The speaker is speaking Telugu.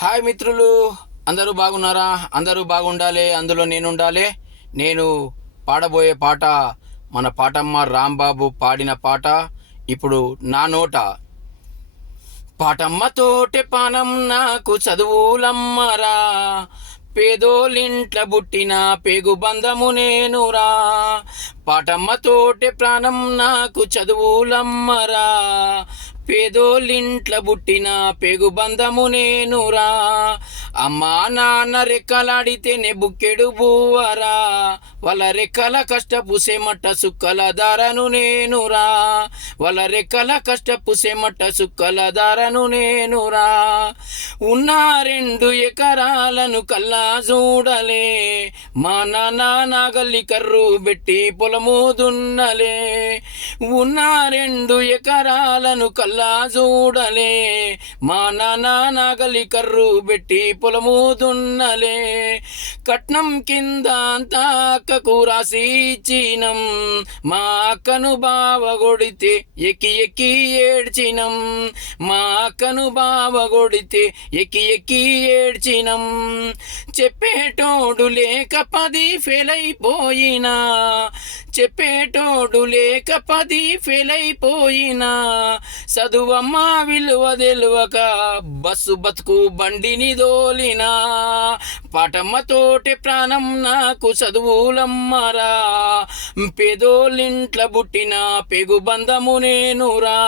హాయ్ మిత్రులు, అందరూ బాగున్నారా? అందరూ బాగుండాలి, అందులో నేను ఉండాలి. నేను పాడబోయే పాట మన పాటమ్మ రాంబాబు పాడిన పాట. ఇప్పుడు నా నోట పాటమ్మతోటే పానం నాకు చదువులమ్మరా, పేదోలింట్ల బుట్టిన పేగు బంధము నేనురా. పాటమ్మతోటే ప్రాణం నాకు చదువులమ్మరా, పేదోలింట్ల బుట్టిన పేగు బంధము నేనురా. అమ్మా నాన్న రెక్కలాడితేనే బుక్కెడు బూవరా, వాళ్ళ రెక్కల కష్టపు సెమట సుక్కల దారను నేనురా. వాళ్ళ రెక్కల కష్టపు సెమట సుక్కల దారను నేనురా. ఉన్న 2 ఎకరాలను కల్లా చూడలే, మా నాన్న నాగల్లి కర్రు పెట్టి పొలము దున్నలే. ఉన్న 2 ఎకరాలను కల్లా చూడలే, మా నాన్న నాగలి కర్రు పెట్టి పొలము దున్నలే. కట్నం కింద అంతా అక్కకు రాసి ఇచ్చినం, మా అక్కను బావ కొడితే ఎక్కి ఎక్కి ఏడ్చినం. మా అక్కను బావ కొడితే ఎక్కి ఎక్కి ఏడ్చినం. చెప్పేటోడు లేక 10 ఫెయిల్ అయిపోయినా, చెప్పేటోడు లేక 10 ఫెయిల్ అయిపోయినా, చదువమ్మ విలువ తెలవక బస్సు బతుకు బండిని దోలినా. పాటమ్మతోటి ప్రాణం నాకు చదువులమ్మరా, పేదోళ్ళింట్ల బుట్టిన పెగు బంధము నేనురా.